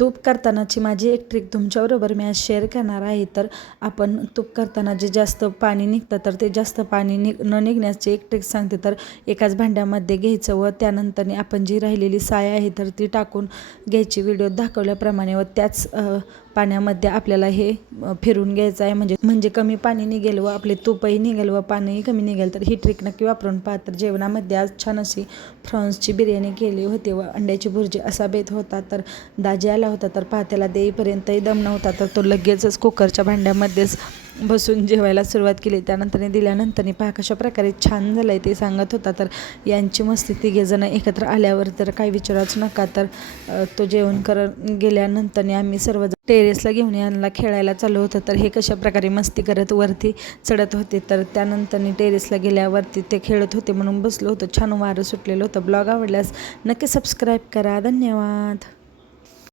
तूप करतानाची माझी एक ट्रिक तुमच्याबरोबर मी आज शेअर करणार आहे. तर आपण तूप करताना जे जास्त पाणी निघतं तर ते जास्त पाणी न निघण्याची एक ट्रिक सांगते. तर एकाच भांड्यामध्ये घ्यायचं व त्यानंतर आपण जी राहिलेली साय आहे तर ती टाकून घ्यायची व्हिडिओत दाखवल्याप्रमाणे व त्याच पाण्यामध्ये आपल्याला हे फिरून घ्यायचं आहे. म्हणजे कमी पाणी निघेल व आपले तूपही निघेल व पाणीही कमी निघेल. तर ही ट्रिक नक्की वापरून पहा. तर जेवणामध्ये आज छान अशी फ्रॉन्सची बिर्याणी केली होती व अंड्याची भुर्जी असा बेत होता. तर दाजी आला होता तर पात्याला देईपर्यंतही दम नव्हता. तर तो लगेचच कुकरच्या भांड्यामध्येच बसून जेवायला सुरुवात केली. त्यानंतर दिल्यानंतर पहा कशा प्रकारे छान झालं आहे ते सांगत होता. तर यांची मस्ती तिघेजणं एकत्र आल्यावर तर काही विचाराच नका. तर तो जेवण गेल्यानंतर आम्ही सर्वजण टेरेसला घेऊन यांना खेळायला चालू होतं. तर हे कशा प्रकारे मस्ती करत वरती चढत होते. तर त्यानंतर टेरेसला गेल्यावरती ते खेळत होते म्हणून बसलो होतो. छान वारं सुटलेलं होतं. ब्लॉग आवडल्यास नक्की सबस्क्राईब करा. धन्यवाद.